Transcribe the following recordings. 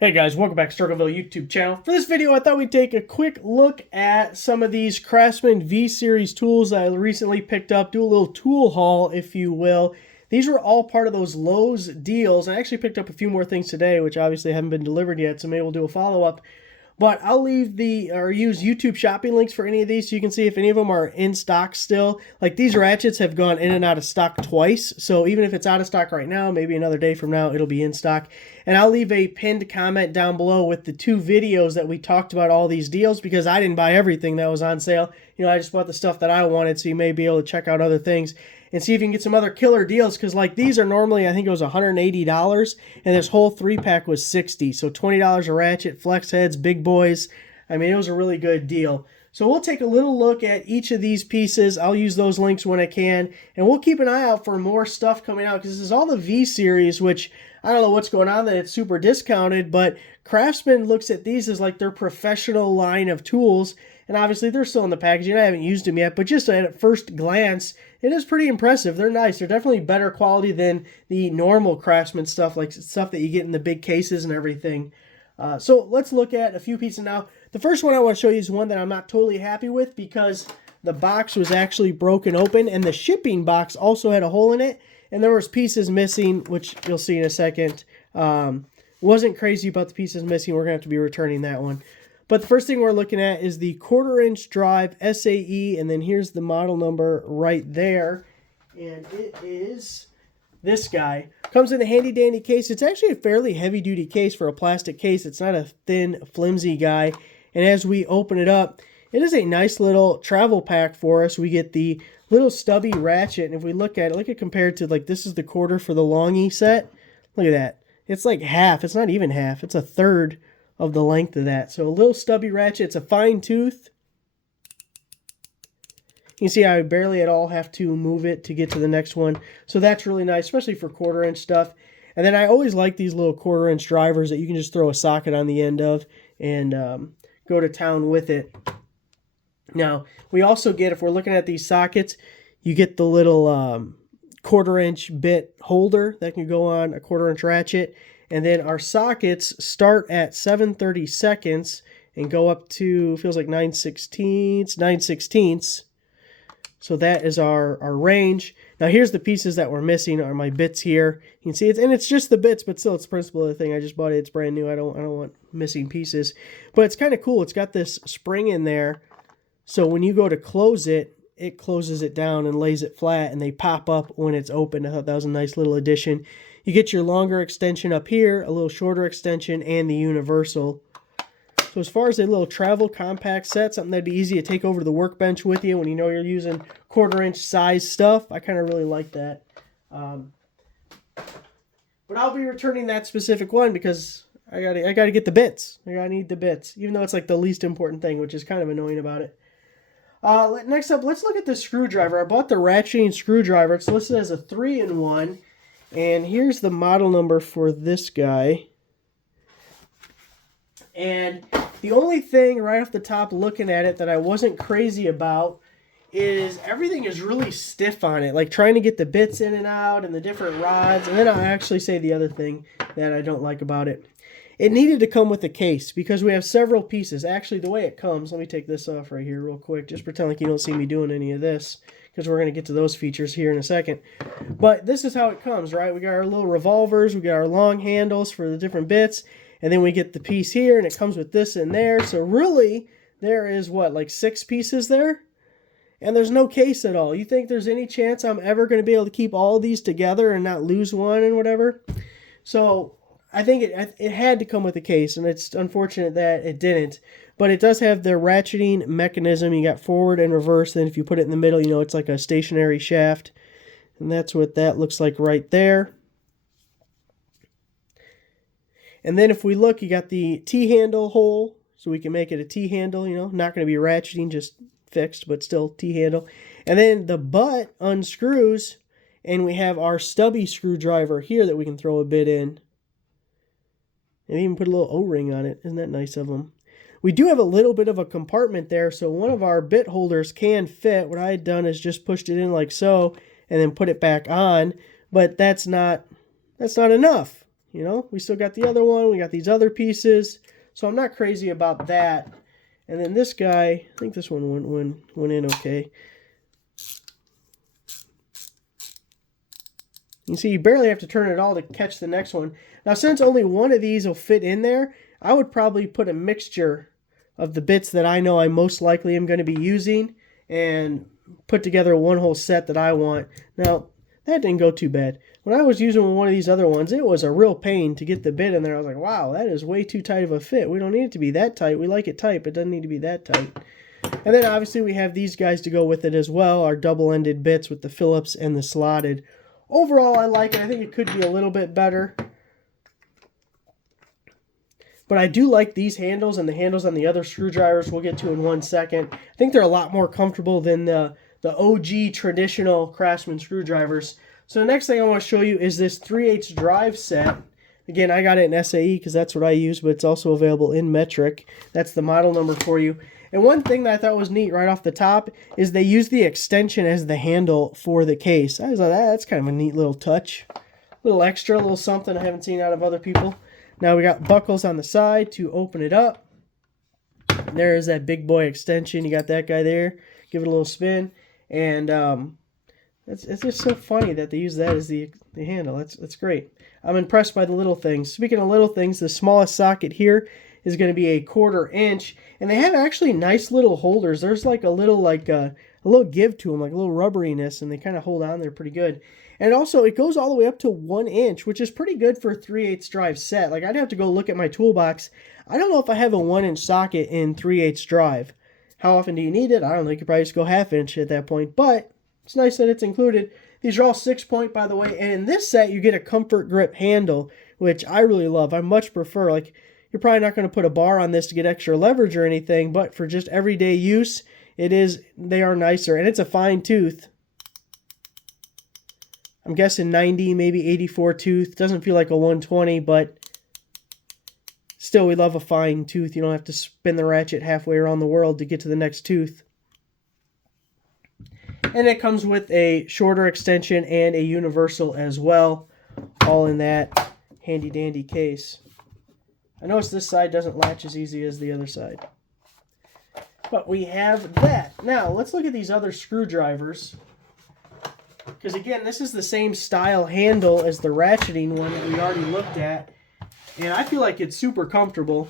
Hey guys, welcome back to Circleville YouTube channel. For this video, I thought we'd take a quick look at some of these Craftsman V-Series tools that I recently picked up, do a little tool haul, if you will. These were all part of those Lowe's deals. I actually picked up a few more things today, which obviously haven't been delivered yet, so maybe we'll do a follow-up. But I'll leave use YouTube shopping links for any of these so you can see if any of them are in stock still. Like these ratchets have gone in and out of stock twice. So even if it's out of stock right now, maybe another day from now, it'll be in stock. And I'll leave a pinned comment down below with the 2 videos that we talked about all these deals because I didn't buy everything that was on sale. You know, I just bought the stuff that I wanted, so you may be able to check out other things and see if you can get some other killer deals, because like these are normally, I think it was $180, and this whole 3-pack was $60. So $20 a ratchet, flex heads, big boys. I mean, it was a really good deal. So we'll take a little look at each of these pieces. I'll use those links when I can, and we'll keep an eye out for more stuff coming out, because this is all the V-Series, which I don't know what's going on that it's super discounted, but Craftsman looks at these as like their professional line of tools, and obviously they're still in the packaging. I haven't used them yet, but just at first glance, it is pretty impressive. They're nice. They're definitely better quality than the normal Craftsman stuff, like stuff that you get in the big cases and everything. So let's look at a few pieces now. The first one I want to show you is one that I'm not totally happy with because the box was actually broken open, and the shipping box also had a hole in it, and there was pieces missing, which you'll see in a second. Wasn't crazy about the pieces missing. We're going to have to be returning that one. But the first thing we're looking at is the 1/4-inch drive SAE, and then here's the model number right there. And it is this guy. Comes in a handy-dandy case. It's actually a fairly heavy-duty case for a plastic case. It's not a thin, flimsy guy. And as we open it up, it is a nice little travel pack for us. We get the little stubby ratchet, and if we look at it, look at compared to, like, this is the 1/4 for the longy set. Look at that. It's like half. It's not even half. It's a third of the length of that. So a little stubby ratchet. It's a fine tooth. You can see I barely at all have to move it to get to the next one. So that's really nice, especially for 1/4-inch stuff. And then I always like these little 1/4-inch drivers that you can just throw a socket on the end of and go to town with it. Now, we also get, if we're looking at these sockets, you get the little 1/4-inch bit holder that can go on a 1/4-inch ratchet. And then our sockets start at 7/32 and go up to, feels like 9/16. So that is our range. Now here's the pieces that were missing, are my bits here. You can see it's just the bits, but still it's the principle of the thing. I just bought it, it's brand new. I don't want missing pieces. But it's kind of cool. It's got this spring in there. So when you go to close it, it closes it down and lays it flat, and they pop up when it's open. I thought that was a nice little addition. You get your longer extension up here, a little shorter extension, and the universal. So as far as a little travel compact set, something that'd be easy to take over to the workbench with you when you know you're using 1/4-inch size stuff, I kind of really like that. But I'll be returning that specific one because I gotta get the bits. I need the bits, even though it's like the least important thing, which is kind of annoying about it. Next up, let's look at this screwdriver. I bought the ratcheting screwdriver. It's listed as a 3-in-1. And here's the model number for this guy. And the only thing right off the top looking at it that I wasn't crazy about is everything is really stiff on it. Like trying to get the bits in and out and the different rods. And then I'll actually say the other thing that I don't like about it. It needed to come with a case because we have several pieces. Actually, the way it comes, let me take this off right here real quick. Just pretend like you don't see me doing any of this, because we're going to get to those features here in a second. But this is how it comes, right? We got our little revolvers, we got our long handles for the different bits, and then we get the piece here, and it comes with this in there. So really, there is, what, like 6 pieces there? And there's no case at all. You think there's any chance I'm ever going to be able to keep all of these together and not lose one and whatever? So I think it had to come with a case, and it's unfortunate that it didn't. But it does have the ratcheting mechanism. You got forward and reverse. Then if you put it in the middle, you know, it's like a stationary shaft. And that's what that looks like right there. And then if we look, you got the T-handle hole. So we can make it a T-handle, you know. Not going to be ratcheting, just fixed, but still T-handle. And then the butt unscrews, and we have our stubby screwdriver here that we can throw a bit in. And even put a little O-ring on it. Isn't that nice of them? We do have a little bit of a compartment there, so one of our bit holders can fit. What I had done is just pushed it in like so, and then put it back on. But that's not enough. You know, we still got the other one. We got these other pieces. So I'm not crazy about that. And then this guy, I think this one went in okay. You see, you barely have to turn it all to catch the next one. Now, since only one of these will fit in there, I would probably put a mixture of the bits that I know I most likely am going to be using and put together one whole set that I want. Now, that didn't go too bad. When I was using one of these other ones, it was a real pain to get the bit in there. I was like, wow, that is way too tight of a fit. We don't need it to be that tight. We like it tight, but it doesn't need to be that tight. And then obviously we have these guys to go with it as well, our double-ended bits with the Phillips and the slotted. Overall, I like it. I think it could be a little bit better. But I do like these handles and the handles on the other screwdrivers we'll get to in 1 second. I think they're a lot more comfortable than the OG traditional Craftsman screwdrivers. So the next thing I want to show you is this 3/8 drive set. Again, I got it in SAE because that's what I use, but it's also available in metric. That's the model number for you. And one thing that I thought was neat right off the top is they use the extension as the handle for the case. I was like, that's kind of a neat little touch. A little extra, a little something I haven't seen out of other people. Now we got buckles on the side to open it up. There's that big boy extension. You got that guy there. Give it a little spin. And it's just so funny that they use that as the handle. That's great. I'm impressed by the little things. Speaking of little things, the smallest socket here is going to be a 1/4 inch. And they have actually nice little holders. There's like a little give to them, like a little rubberiness, and they kind of hold on there pretty good. And also, it goes all the way up to 1 inch, which is pretty good for a 3/8 drive set. Like, I'd have to go look at my toolbox. I don't know if I have a 1 inch socket in 3/8 drive. How often do you need it? I don't know. You could probably just go 1/2 inch at that point. But it's nice that it's included. These are all 6-point, by the way. And in this set, you get a comfort grip handle, which I really love. I much prefer. Like, you're probably not going to put a bar on this to get extra leverage or anything, but for just everyday use, they are nicer. And it's a fine tooth. I'm guessing 90, maybe 84 tooth. Doesn't feel like a 120, but still, we love a fine tooth. You don't have to spin the ratchet halfway around the world to get to the next tooth. And it comes with a shorter extension and a universal as well, all in that handy-dandy case. I notice this side doesn't latch as easy as the other side. But we have that. Now, let's look at these other screwdrivers. Because again, this is the same style handle as the ratcheting one that we already looked at. And I feel like it's super comfortable.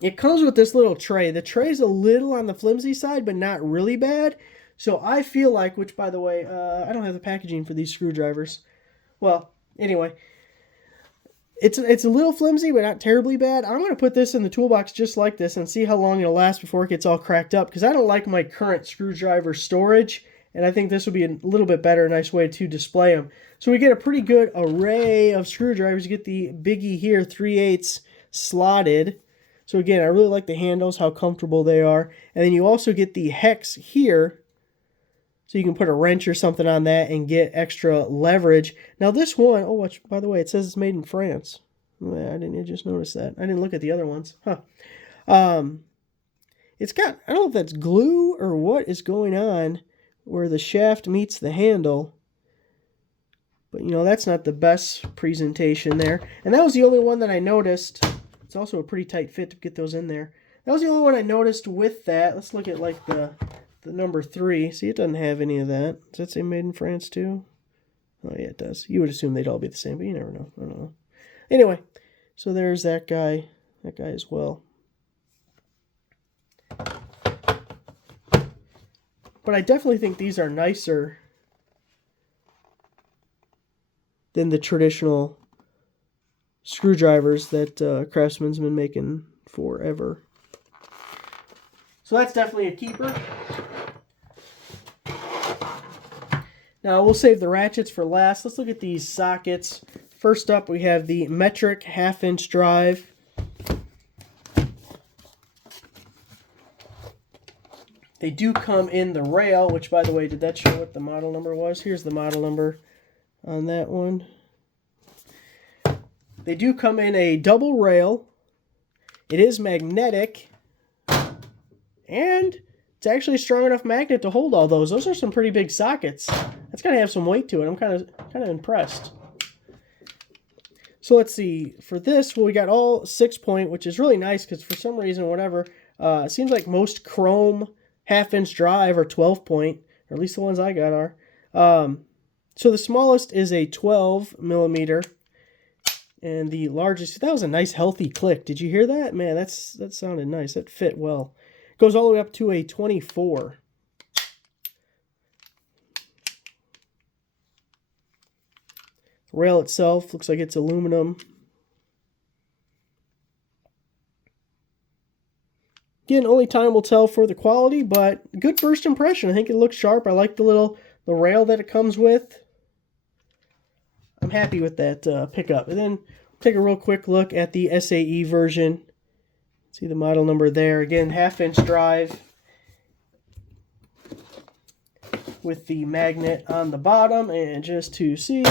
It comes with this little tray. The tray's a little on the flimsy side, but not really bad. So I feel like, which by the way, I don't have the packaging for these screwdrivers. Well, anyway, it's a little flimsy, but not terribly bad. I'm going to put this in the toolbox just like this and see how long it'll last before it gets all cracked up. Because I don't like my current screwdriver storage. And I think this would be a little bit better, a nice way to display them. So we get a pretty good array of screwdrivers. You get the biggie here, 3/8 slotted. So again, I really like the handles, how comfortable they are. And then you also get the hex here. So you can put a wrench or something on that and get extra leverage. Now this one, oh, which, by the way, it says it's made in France. I didn't just notice that. I didn't look at the other ones. It's got, I don't know if that's glue or what is going on where the shaft meets the handle. But, you know, that's not the best presentation there. And that was the only one that I noticed. It's also a pretty tight fit to get those in there. That was the only one I noticed with that. Let's look at, like, the number 3. See, it doesn't have any of that. Does that say made in France, too? Oh, yeah, it does. You would assume they'd all be the same, but you never know. I don't know. Anyway, so there's that guy. That guy as well. But I definitely think these are nicer than the traditional screwdrivers that Craftsman's been making forever. So that's definitely a keeper. Now we'll save the ratchets for last. Let's look at these sockets. First up, we have the metric 1/2 inch drive. They do come in the rail, which, by the way, did that show what the model number was? Here's the model number on that one. They do come in a double rail. It is magnetic. And it's actually a strong enough magnet to hold all those. Those are some pretty big sockets. That's got to have some weight to it. I'm kind of impressed. So let's see, for this, well, we got all 6-point, which is really nice because for some reason, whatever, it seems like most chrome half-inch drive are 12-point, or at least the ones I got are. So the smallest is a 12 millimeter, and the largest, that was a nice healthy click. Did you hear that? Man, that sounded nice. That fit well. It goes all the way up to a 24. The rail itself looks like it's aluminum. Again, only time will tell for the quality, but good first impression. I think it looks sharp. I like the rail that it comes with. I'm happy with that pickup. And then take a real quick look at the SAE version. See the model number there. Again, half-inch drive with the magnet on the bottom. And just to see,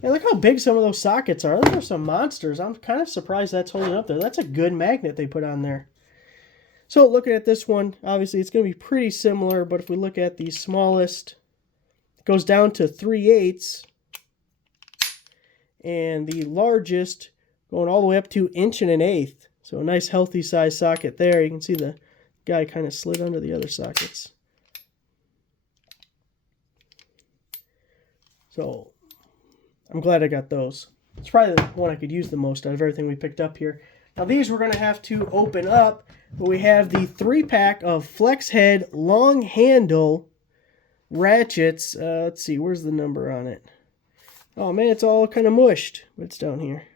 and look how big some of those sockets are. Those are some monsters. I'm kind of surprised that's holding up there. That's a good magnet they put on there. So looking at this one, obviously it's going to be pretty similar, but if we look at the smallest, it goes down to 3/8, and the largest going all the way up to 1 1/8. So a nice healthy size socket there. You can see the guy kind of slid under the other sockets. So I'm glad I got those. It's probably the one I could use the most out of everything we picked up here. Now these we're going to have to open up, but we have the 3-pack of flex head long handle ratchets. Let's see, where's the number on it? Oh man, it's all kind of mushed, but it's down here.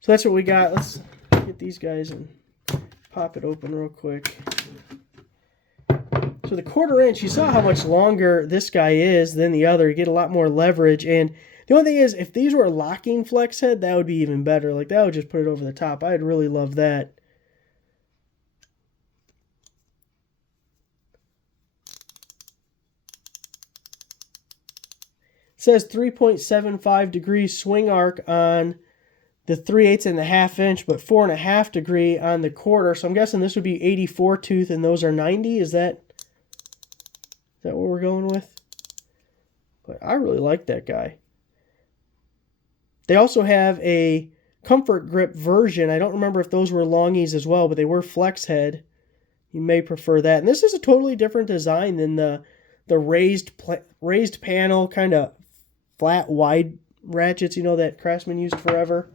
So that's what we got. Let's get these guys and pop it open real quick. So the 1/4 inch, you saw how much longer this guy is than the other. You get a lot more leverage, and the only thing is, if these were locking flex head, that would be even better. Like, that would just put it over the top. I'd really love that. It says 3.75 degrees swing arc on the 3/8 and the 1/2 inch, but 4.5 degree on the 1/4. So I'm guessing this would be 84 tooth, and those are 90. Is that what we're going with? But I really like that guy. They also have a comfort grip version. I don't remember if those were longies as well, but they were flex head. You may prefer that. And this is a totally different design than the raised panel, kind of flat, wide ratchets, you know, that Craftsman used forever.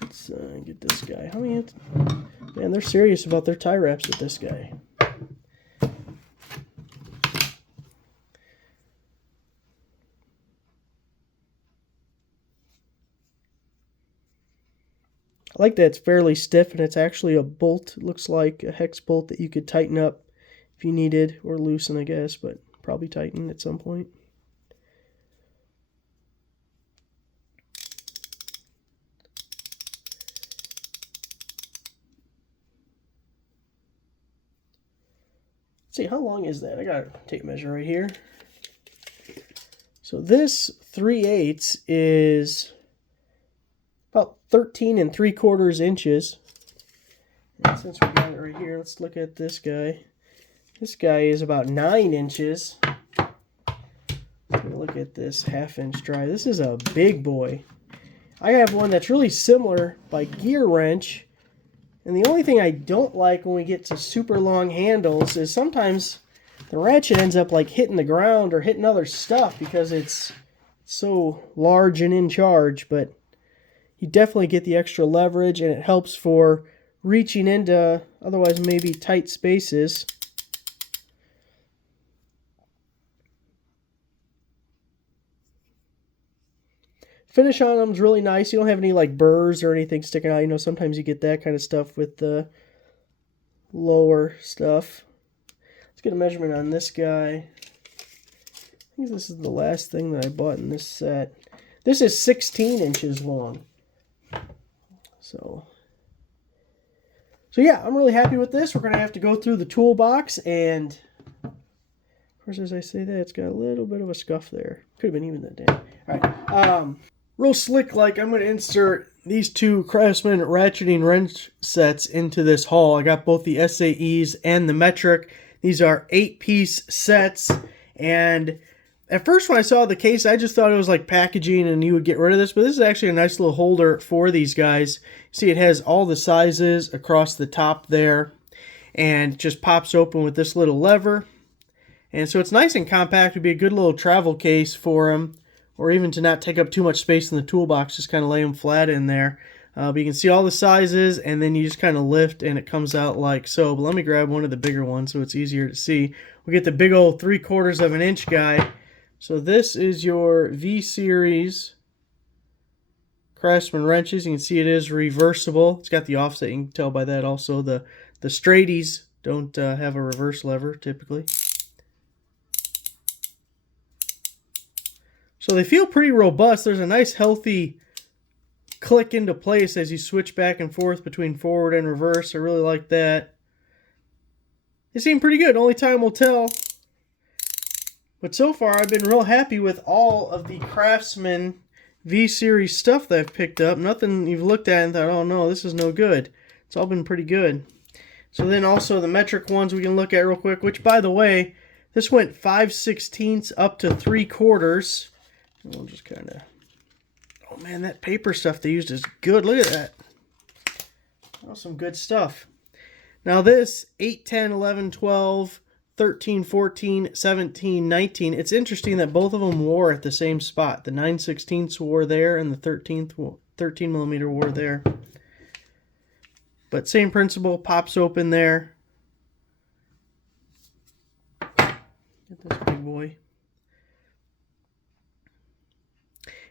Let's get this guy. Man, they're serious about their tie wraps with this guy. I like that it's fairly stiff, and it's actually a bolt. It looks like a hex bolt that you could tighten up if you needed, or loosen, I guess, but probably tighten at some point. Let's see, how long is that? I got a tape measure right here. So this 3/8 is about 13 3/4 inches. And since we got it right here, let's look at this guy. This guy is about 9 inches. Look at this 1/2 inch drive. This is a big boy. I have one that's really similar by Gear Wrench. And the only thing I don't like when we get to super long handles is sometimes the ratchet ends up like hitting the ground or hitting other stuff because it's so large and in charge. But you definitely get the extra leverage, and it helps for reaching into otherwise maybe tight spaces. Finish on them is really nice. You don't have any like burrs or anything sticking out. You know, sometimes you get that kind of stuff with the lower stuff. Let's get a measurement on this guy. I think this is the last thing that I bought in this set. This is 16 inches long. So yeah, I'm really happy with this. We're going to have to go through the toolbox, and of course, as I say that, it's got a little bit of a scuff there. Could have been even that damn. All right. Real slick, like, I'm going to insert these two Craftsman ratcheting wrench sets into this haul. I got both the SAEs and the metric. These are 8-piece sets, and At first when I saw the case, I just thought it was like packaging and you would get rid of this, but this is actually a nice little holder for these guys. See, it has all the sizes across the top there, and just pops open with this little lever. And so it's nice and compact. It'd be a good little travel case for them, or even to not take up too much space in the toolbox, just kind of lay them flat in there. But you can see all the sizes, and then you just kind of lift and it comes out like so. But let me grab one of the bigger ones so it's easier to see. We get the big old 3/4 of an inch guy. So this is your V-Series Craftsman wrenches. You can see it is reversible. It's got the offset, you can tell by that also. The straighties don't have a reverse lever typically. So they feel pretty robust. There's a nice healthy click into place as you switch back and forth between forward and reverse. I really like that. They seem pretty good. Only time will tell. But so far, I've been real happy with all of the Craftsman V-Series stuff that I've picked up. Nothing you've looked at and thought, oh no, this is no good. It's all been pretty good. So then also the metric ones we can look at real quick, which by the way, this went 5/16 up to 3/4. We'll just kind of, oh man, that paper stuff they used is good. Look at that. That was some good stuff. Now this 8, 10, 11, 12, 13, 14, 17, 19. It's interesting that both of them wore at the same spot. The 9/16 wore there and the 13 millimeter wore there. But same principle, pops open there. Get this big boy.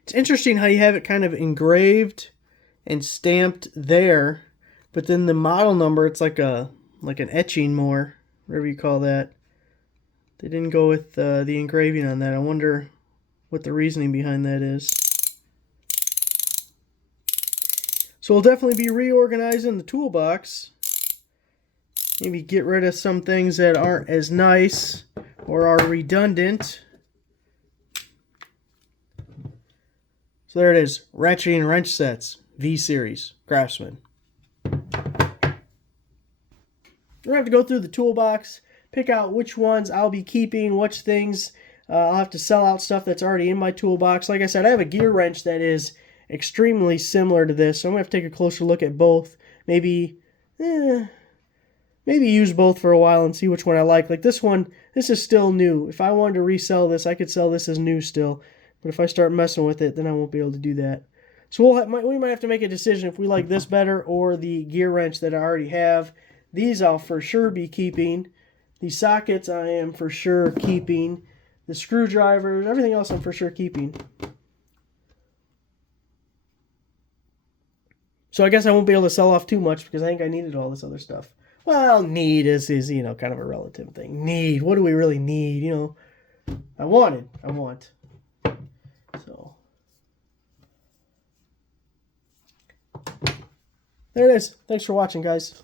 It's interesting how you have it kind of engraved and stamped there, but then the model number, it's like an etching more, whatever you call that. They didn't go with the engraving on that. I wonder what the reasoning behind that is. So we'll definitely be reorganizing the toolbox. Maybe get rid of some things that aren't as nice or are redundant. So there it is, ratcheting and wrench sets, V-Series, Craftsman. We're going to have to go through the toolbox, pick out which ones I'll be keeping, which things I'll have to sell out stuff that's already in my toolbox. Like I said, I have a gear wrench that is extremely similar to this, so I'm going to have to take a closer look at both. Maybe use both for a while and see which one I like. Like this one, this is still new. If I wanted to resell this, I could sell this as new still. But if I start messing with it, then I won't be able to do that. So we might have to make a decision if we like this better or the gear wrench that I already have. These I'll for sure be keeping. The sockets I am for sure keeping. The screwdrivers, everything else I'm for sure keeping. So I guess I won't be able to sell off too much because I think I needed all this other stuff. Well, need is you know, kind of a relative thing. Need, what do we really need? You know, I want. So there it is. Thanks for watching, guys.